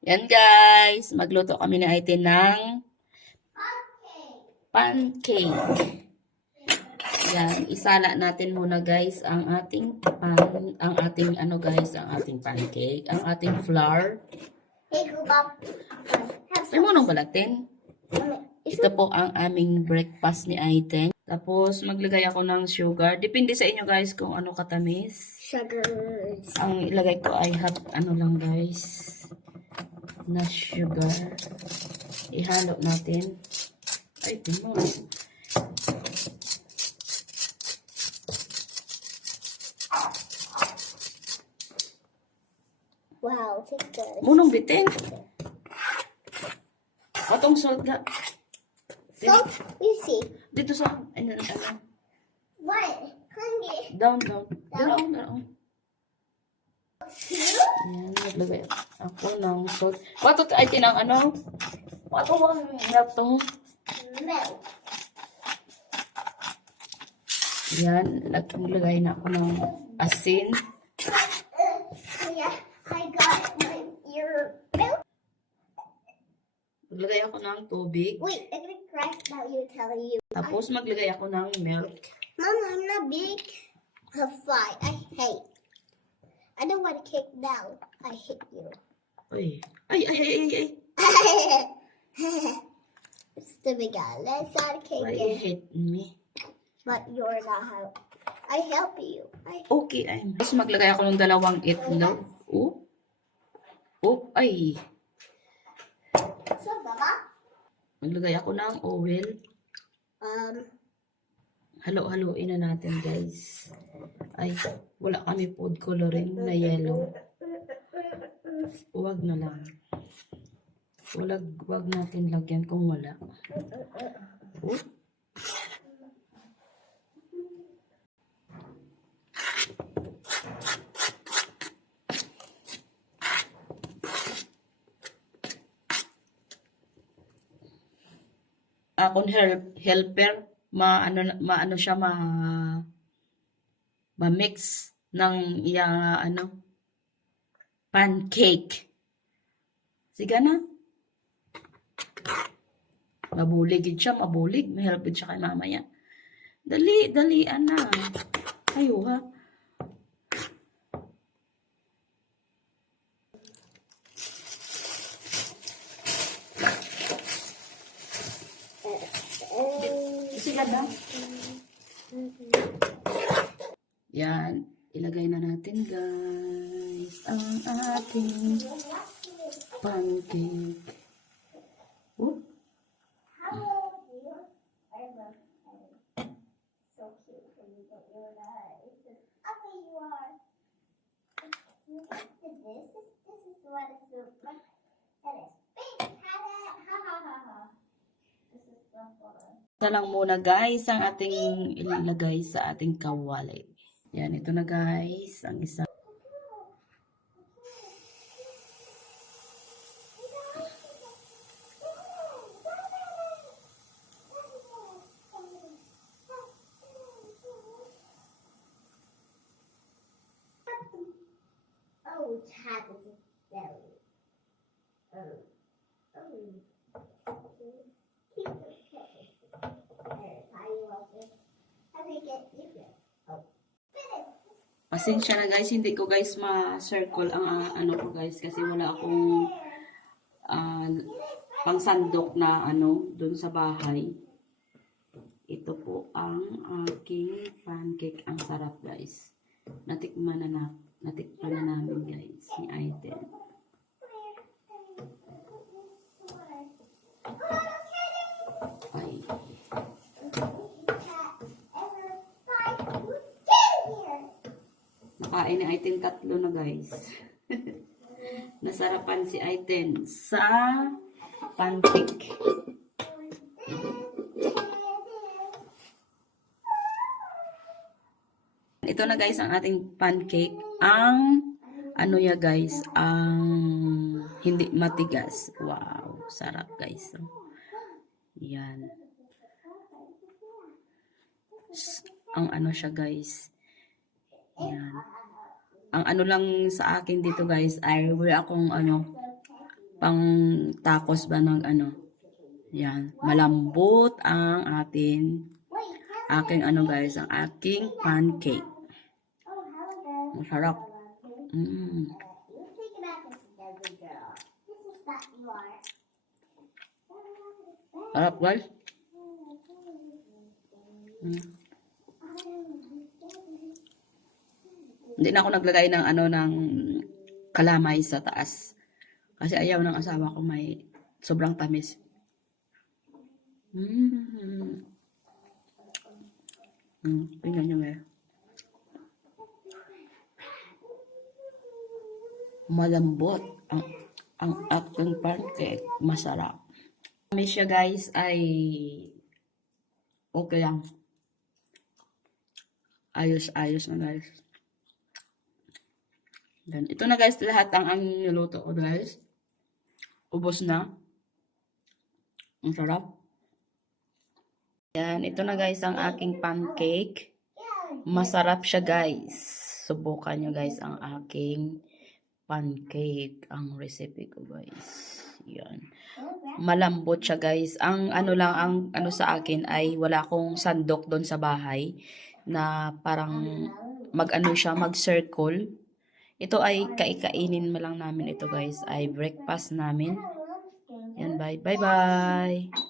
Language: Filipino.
Yan guys, magluto kami ni Aite ng pancake. Yan, isala natin muna guys ang ating pan, ang ating ano guys, ang ating pancake, ang ating flour. Ay mo nung balatin. Ito po ang aming breakfast ni Aite. Tapos maglagay ako ng sugar. Depende sa inyo guys kung ano katamis. sugars. Ang ilagay ko ay half ano lang guys na sugar. Ihalo natin. Ay, timo. Wow, this. Munong bitin. Atong salt ga. So, you see, Dito sa, ano, ano, one, hungry, down, down. Down, down. two, Ayan, naglagay ako ng salt. Wato ay tinang ano? Wato ang nato. milk. Yan, naglagay na ako ng asin. Yeah, I got my ear milk. Maglagay ako ng tubig. Wait, I'm gonna cry about you telling you. Tapos maglagay ako ng milk. Mom, I'm not big. Fly. I hate. I don't want to kick down. I hate you. Ay, ay, ay, ay, ay, ay. it's the big guy. Let's not kick Why it. you hate me? But you're not help. I help you. I Okay, ay. Tapos maglagay ako ng dalawang itlog. Oh. Oh, ay. so Baba. Maglagay ako ng oil. Um Halo-haloin na natin, guys. Ay, wala kami food coloring na yellow. Huwag na lang. Wag, wag natin lagyan kung wala. Oh. help, helper, maano maano siya ma ma-mix ng iya ano pancake. Sige na. Mabulig yun siya, mabulig. Mahelp yun siya kay mamaya. Dali, dali, ana. Ayo ha. Sige na. Yan. Ilagay na natin, guys, ang ating pancake. Oh, so fun. ito lang muna, guys, ang ating ilalagay sa ating kawali. Yan, ito na, guys, ang isa. Oh, Chad is a belly. Oh. Oh. Pasensya na, guys, hindi ko, guys, ma-circle ang ah, ano ko, guys, kasi wala akong ah, pangsandok na ano, dun sa bahay. Ito po ang aking pancake. Ang sarap, guys. Natikman na na, natikman na namin, guys, ni Aiden. Ay, nakain ni Aiden tatlo na, guys. Nasarapan si Aiden sa pancake. Ito na guys ang ating pancake. Ang ano ya guys, ang hindi matigas. Wow, sarap guys. Yan. Ang ano siya guys. Yan. Ang ano lang sa akin dito guys ay wala akong ano pang tacos ba ng ano. Yan. Malambot ang atin, aking ano guys, ang aking pancake. Hello, Masarap. Mm. Sarap guys. Mm. Hindi na ako naglagay ng ano ng kalamay sa taas. Kasi ayaw ng asawa ko may sobrang tamis. Mm. Mm, tingnan nyo eh. Malambot ang ang aking pancake. Masarap. Kami siya guys ay okay lang. Ayos-ayos na guys. Yan. Ito na guys lahat ang ang niluto ko guys. Ubos na. Ang sarap. Yan. Ito na guys ang aking pancake. Masarap siya guys. Subukan nyo guys ang aking pancake. Ang recipe ko guys. Yan malambot siya guys. Ang ano lang ang ano sa akin ay wala akong sandok doon sa bahay na parang mag-ano siya, mag-circle. Ito ay kaikainin mo lang namin ito guys, ay breakfast namin. Yan, bye. Bye-bye.